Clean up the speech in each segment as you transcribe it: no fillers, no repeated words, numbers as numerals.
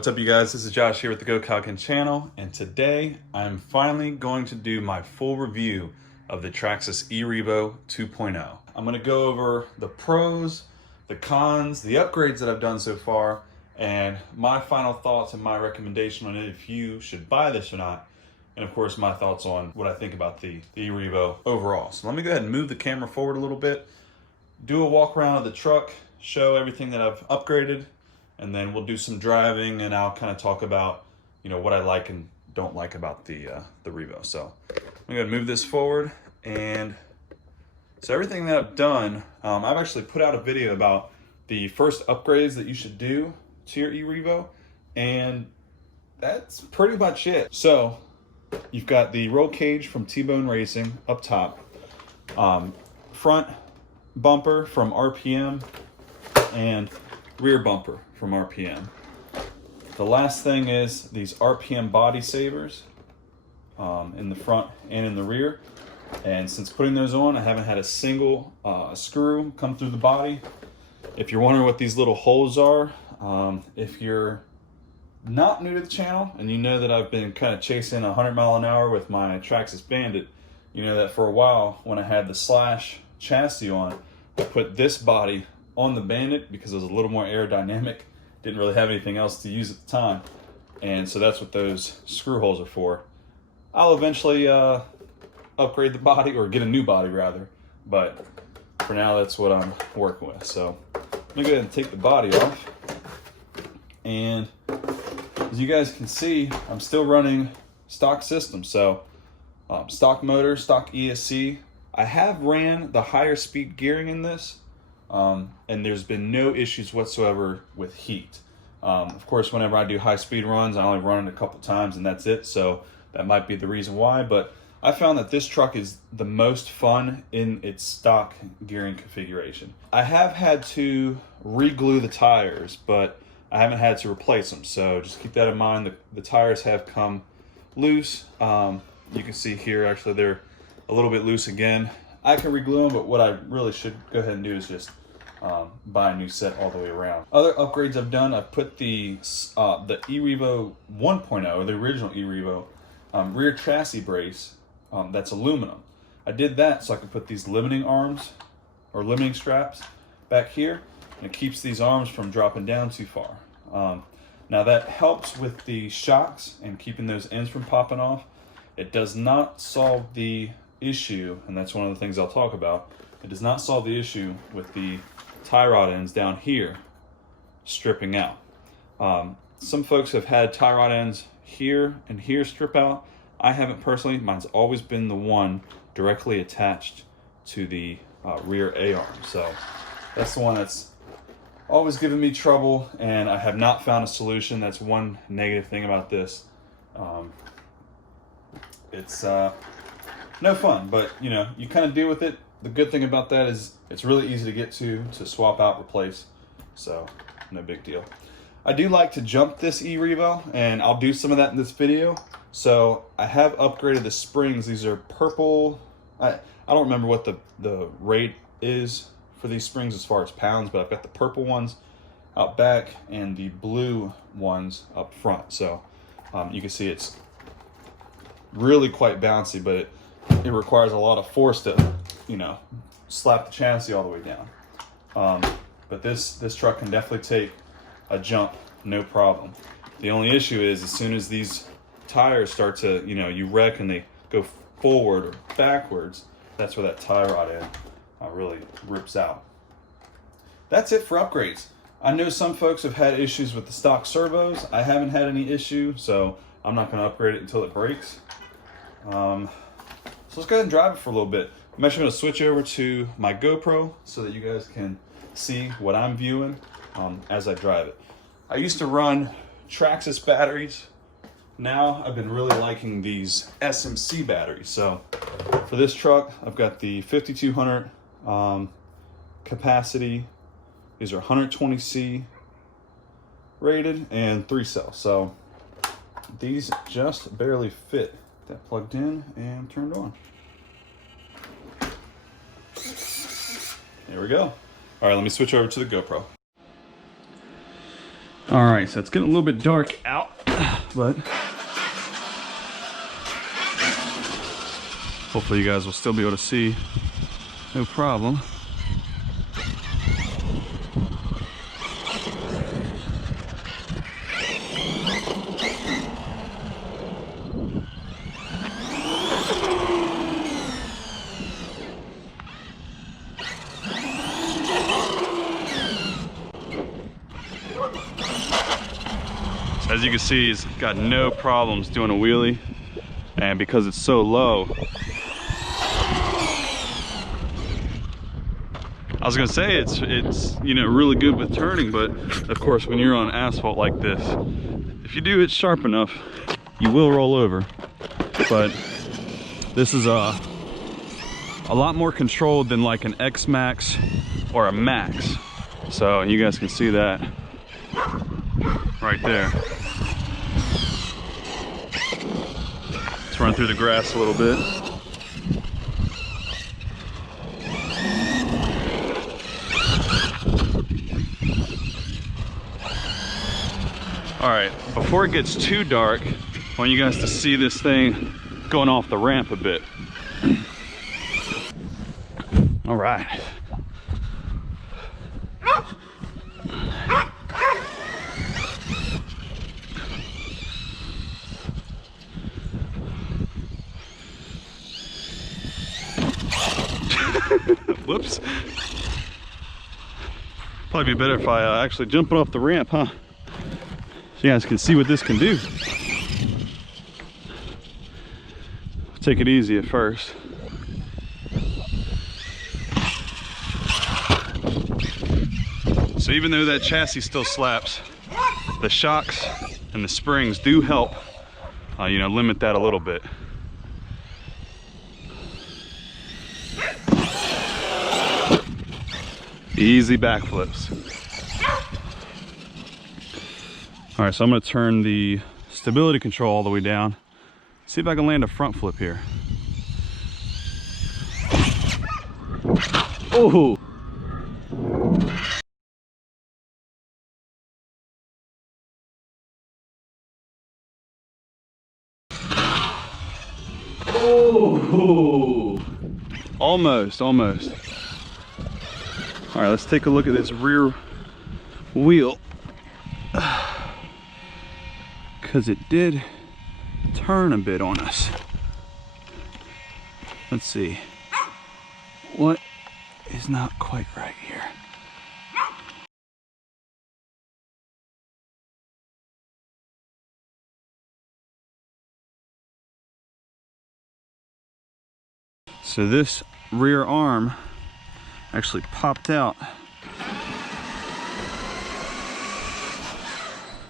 What's up, you guys? This is Josh here with the GoKaioken channel, and today I'm finally going to do my full review of the Traxxas E-Revo 2.0. I'm going to go over the pros, the cons, the upgrades that I've done so far, and my final thoughts and my recommendation on it if you should buy this or not, and of course my thoughts on what I think about the E-Revo overall. So let me go ahead and move the camera forward a little bit, do a walk around of the truck, show everything that I've upgraded, and then we'll do some driving, and I'll kind of talk about, what I like and don't like about the Revo. So I'm gonna move this forward, and so everything that I've done, I've actually put out a video about the first upgrades that you should do to your E-Revo, and that's pretty much it. So you've got the roll cage from T-Bone Racing up top, front bumper from RPM, and rear bumper from RPM. The last thing is these RPM body savers in the front and in the rear. And since putting those on, I haven't had a single screw come through the body. If you're wondering what these little holes are, if you're not new to the channel and you know that I've been kind of chasing 100 mile an hour with my Traxxas Bandit, you know that for a while when I had the Slash chassis on, I put this body on the Bandit because it was a little more aerodynamic. Didn't really have anything else to use at the time, and so that's what those screw holes are for. I'll eventually upgrade the body, or get a new body rather, but for now that's what I'm working with. So let me go ahead and take the body off, and as you guys can see, I'm still running stock system. So stock motor, stock ESC. I have ran the higher speed gearing in this, and there's been no issues whatsoever with heat. Of course, whenever I do high speed runs, I only run it a couple times and that's it, so that might be the reason why, but I found that this truck is the most fun in its stock gearing configuration. I have had to re-glue the tires, but I haven't had to replace them, so just keep that in mind. The tires have come loose. You can see here, actually, they're a little bit loose again. I can re-glue them, but what I really should go ahead and do is just buy a new set all the way around. Other upgrades I've done, I've put the E-Revo 1.0, or the original E-Revo, rear chassis brace that's aluminum. I did that so I could put these limiting arms, or limiting straps, back here, and it keeps these arms from dropping down too far. Now that helps with the shocks and keeping those ends from popping off. It does not solve the issue, and that's one of the things I'll talk about. It does not solve the issue with the tie rod ends down here stripping out. Some folks have had tie rod ends here and here strip out. I haven't personally. Mine's always been the one directly attached to the rear A-arm. So that's the one that's always given me trouble, and I have not found a solution. That's one negative thing about this. It's no fun, but you kind of deal with it. The good thing about that is it's really easy to get to swap out, replace, so no big deal. I do like to jump this E-Revo, and I'll do some of that in this video. So I have upgraded the springs. These are purple. I don't remember what the rate is for these springs as far as pounds, but I've got the purple ones out back and the blue ones up front. So you can see it's really quite bouncy, but it requires a lot of force to slap the chassis all the way down. But this truck can definitely take a jump, no problem. The only issue is as soon as these tires start to, you wreck and they go forward or backwards, that's where that tie rod end really rips out. That's it for upgrades. I know some folks have had issues with the stock servos. I haven't had any issue, so I'm not going to upgrade it until it breaks. So let's go ahead and drive it for a little bit. I'm actually going to switch over to my GoPro so that you guys can see what I'm viewing as I drive it. I used to run Traxxas batteries. Now I've been really liking these SMC batteries. So for this truck, I've got the 5200 capacity. These are 120C rated and 3 cells. So these just barely fit. That plugged in and turned on. There we go. All right, let me switch over to the GoPro. All right, so it's getting a little bit dark out, but hopefully you guys will still be able to see, no problem. As you can see, he's got no problems doing a wheelie, and because it's so low, I was gonna say it's you know, really good with turning, but of course when you're on asphalt like this, if you do it sharp enough, you will roll over. But this is a lot more controlled than like an X-maxx or a max. So you guys can see that right there. Let's run through the grass a little bit. All right, before it gets too dark, I want you guys to see this thing going off the ramp a bit. All right. Whoops. Probably be better if I actually jump it off the ramp, huh? So you guys can see what this can do. Take it easy at first. So even though that chassis still slaps, the shocks and the springs do help, you know, limit that a little bit. Easy backflips. All right, so I'm gonna turn the stability control all the way down. See if I can land a front flip here. Oh! Oh! Almost, almost. All right, let's take a look at this rear wheel. Because it did turn a bit on us. Let's see. What is not quite right here? So this rear arm actually popped out.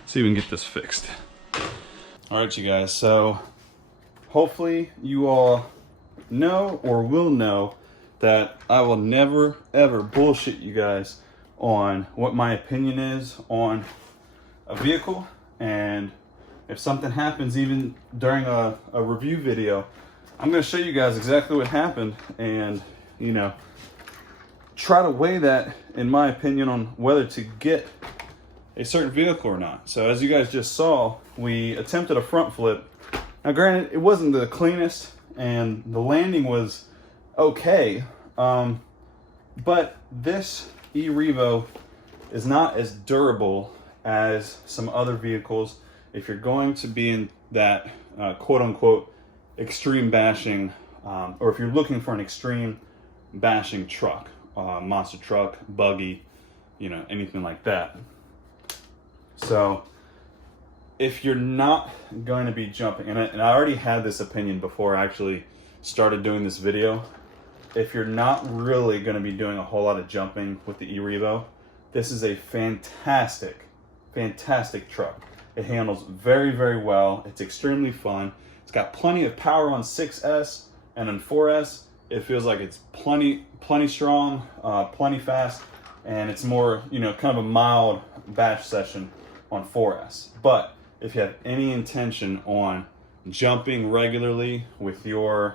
Let's see if we can get this fixed. All right, you guys, so hopefully you all know or will know that I will never ever bullshit you guys on what my opinion is on a vehicle. And if something happens even during a review video, I'm going to show you guys exactly what happened and, you know, try to weigh that in my opinion on whether to get a certain vehicle or not. So as you guys just saw, we attempted a front flip. Now granted, it wasn't the cleanest and the landing was okay, but this E-Revo is not as durable as some other vehicles if you're going to be in that quote-unquote extreme bashing, or if you're looking for an extreme bashing truck, monster truck, buggy, you know, anything like that. So if you're not going to be jumping, and I already had this opinion before I actually started doing this video, if you're not really going to be doing a whole lot of jumping with the E-Revo, this is a fantastic truck. It handles very, very well. It's extremely fun. It's got plenty of power on 6S, and on 4S, it feels like it's plenty strong, plenty fast, and it's more, you know, kind of a mild bash session on 4S. But if you have any intention on jumping regularly with your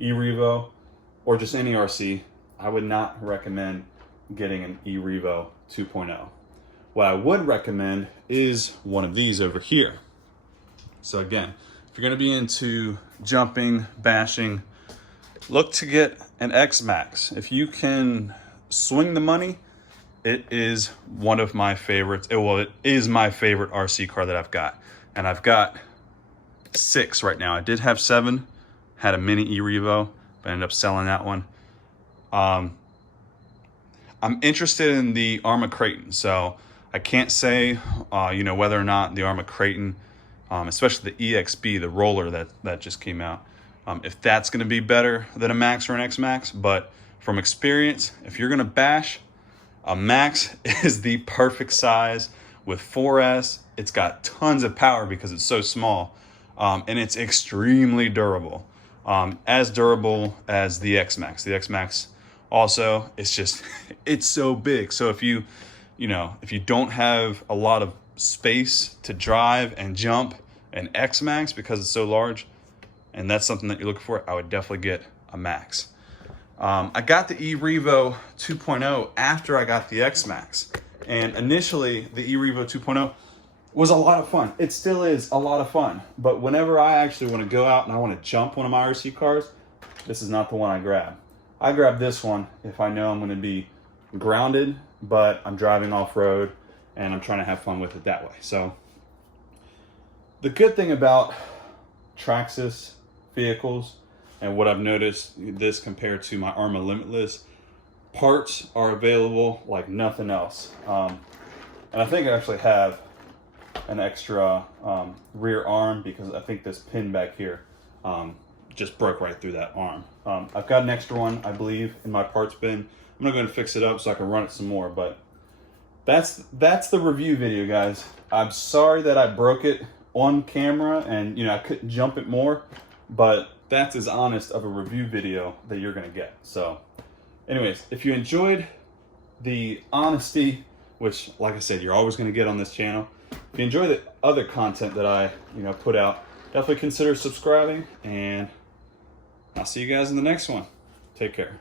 E-Revo or just any RC, I would not recommend getting an E-Revo 2.0. What I would recommend is one of these over here. So again, if you're gonna be into jumping, bashing, look to get an x-maxx. If you can swing the money, it is one of my favorites. It is my favorite RC car that I've got. And I've got 6 right now. I did have 7, had a mini E-Revo, but ended up selling that one. I'm interested in the Arrma Kraton, so I can't say, whether or not the Arrma Kraton, especially the EXB, the roller that just came out, if that's going to be better than a max or an x-maxx. But from experience, if you're going to bash, a max is the perfect size with 4S. It's got tons of power because it's so small, and it's extremely durable, as durable as the x-maxx. The x-maxx also, it's so big. So if you don't have a lot of space to drive and jump an x-maxx because it's so large, and that's something that you're looking for, I would definitely get a max. I got the E-Revo 2.0 after I got the x-maxx, and initially the E-Revo 2.0 was a lot of fun. It still is a lot of fun, but whenever I actually want to go out and I want to jump one of my RC cars, this is not the one I grab. I grab this one if I know I'm going to be grounded, but I'm driving off-road and I'm trying to have fun with it that way. So the good thing about Traxxas vehicles, and what I've noticed this compared to my Arrma Limitless, parts are available like nothing else. And I think I actually have an extra rear arm, because I think this pin back here just broke right through that arm. I've got an extra one, I believe, in my parts bin. I'm gonna go and fix it up so I can run it some more, but that's the review video, guys. I'm sorry that I broke it on camera and I couldn't jump it more, but that's as honest of a review video that you're gonna get. So anyways, if you enjoyed the honesty, which like I said, you're always gonna get on this channel, if you enjoy the other content that I put out, definitely consider subscribing, and I'll see you guys in the next one. Take care.